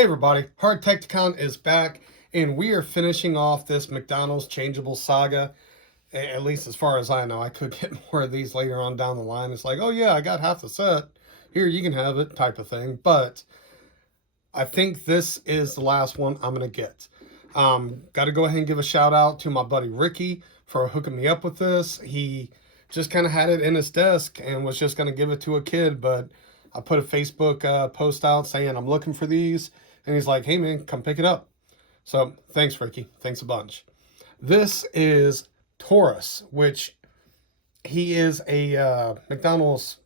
Hey everybody, Hard Tecticon is back, and we are finishing off this McDonald's Changeable saga, at least as far as I know. I could get more of these later on down the line. It's like, oh yeah, I got half the set. Here, you can have it, type of thing. But I think this is the last one I'm going to get. Got to go ahead and give a shout out to my buddy Ricky for hooking me up with this. He just kind of had it in his desk and was just going to give it to a kid, but I put a Facebook post out saying I'm looking for these, and he's like, hey man, come pick it up. So thanks, Ricky. Thanks a bunch. This is Torrus, which he is a McDonald's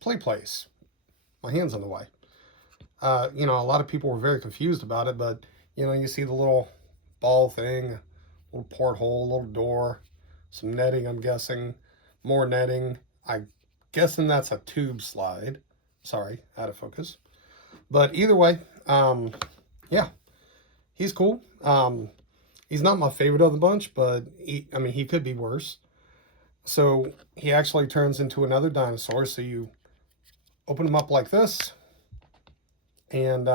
play place. My hand's in the way. A lot of people were very confused about it, but, you see the little ball thing, little porthole, little door, some netting, I'm guessing, more netting. I'm guessing that's a tube slide. Sorry, out of focus. But either way, yeah, he's cool. He's not my favorite of the bunch, but he could be worse. So he actually turns into another dinosaur. So you open him up like this, and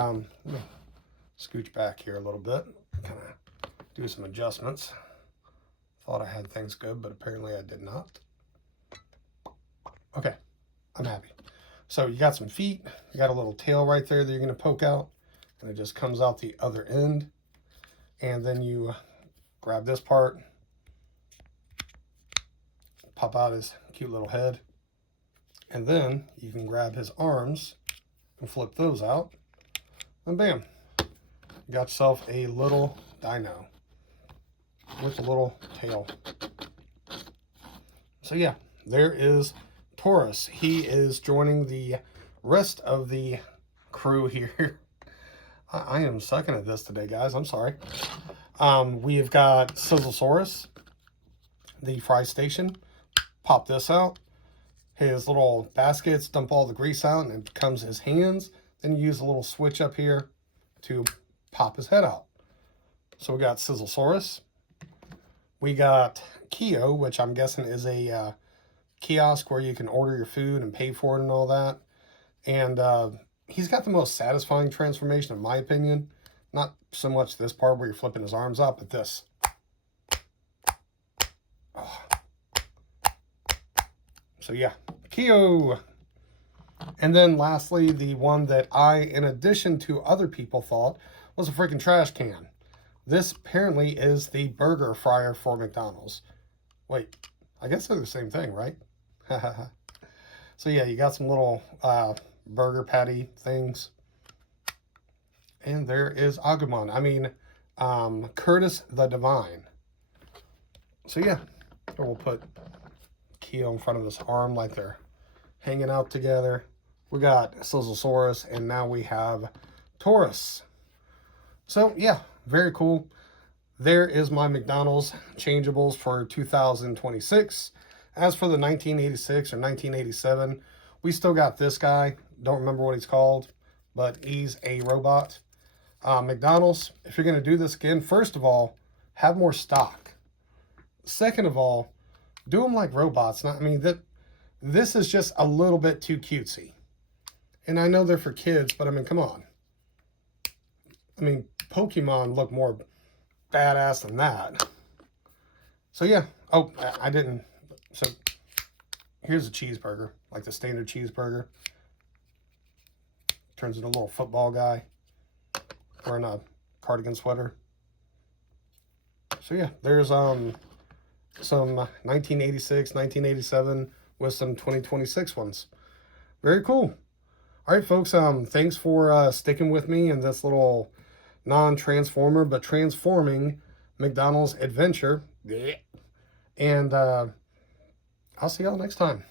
scooch back here a little bit, kind of do some adjustments. Thought I had things good, but apparently I did not. Okay, I'm happy. So you got some feet, you got a little tail right there that you're going to poke out, and it just comes out the other end. And then you grab this part, pop out his cute little head, and then you can grab his arms and flip those out, and bam, you got yourself a little dino with a little tail. So yeah, there is Torrus. He is joining the rest of the crew here. I am sucking at this today, guys. I'm sorry. We've got Sizzlesaurus, the fry station. Pop this out. His little baskets dump all the grease out, and it becomes his hands. Then you use a little switch up here to pop his head out. So we got Sizzlesaurus. We got Keo, which I'm guessing is a kiosk where you can order your food and pay for it and all that. And he's got the most satisfying transformation, in my opinion. Not so much this part where you're flipping his arms up, but this. Oh. So yeah, Keo. And then lastly, the one that I, in addition to other people, thought was a freaking trash can. This apparently is the burger fryer for McDonald's. Wait, I guess they're the same thing, right? So yeah, you got some little burger patty things. And there is Agumon. Curtis the Divine. So yeah, we'll put Keo in front of this arm like they're hanging out together. We got Sizzlesaurus, and now we have Torrus. So yeah, very cool. There is my McDonald's Changeables for 2026. As for the 1986 or 1987, we still got this guy. Don't remember what he's called, but he's a robot. McDonald's, if you're going to do this again, first of all, have more stock. Second of all, do them like robots. This is just a little bit too cutesy. And I know they're for kids, but come on. Pokemon look more badass than that. So yeah. Oh, I didn't. So here's a cheeseburger, like the standard cheeseburger. Turns into a little football guy wearing a cardigan sweater. So yeah, there's some 1986, 1987 with some 2026 ones. Very cool. All right, folks. Thanks for sticking with me in this little non-transformer but transforming McDonald's adventure. And I'll see y'all next time.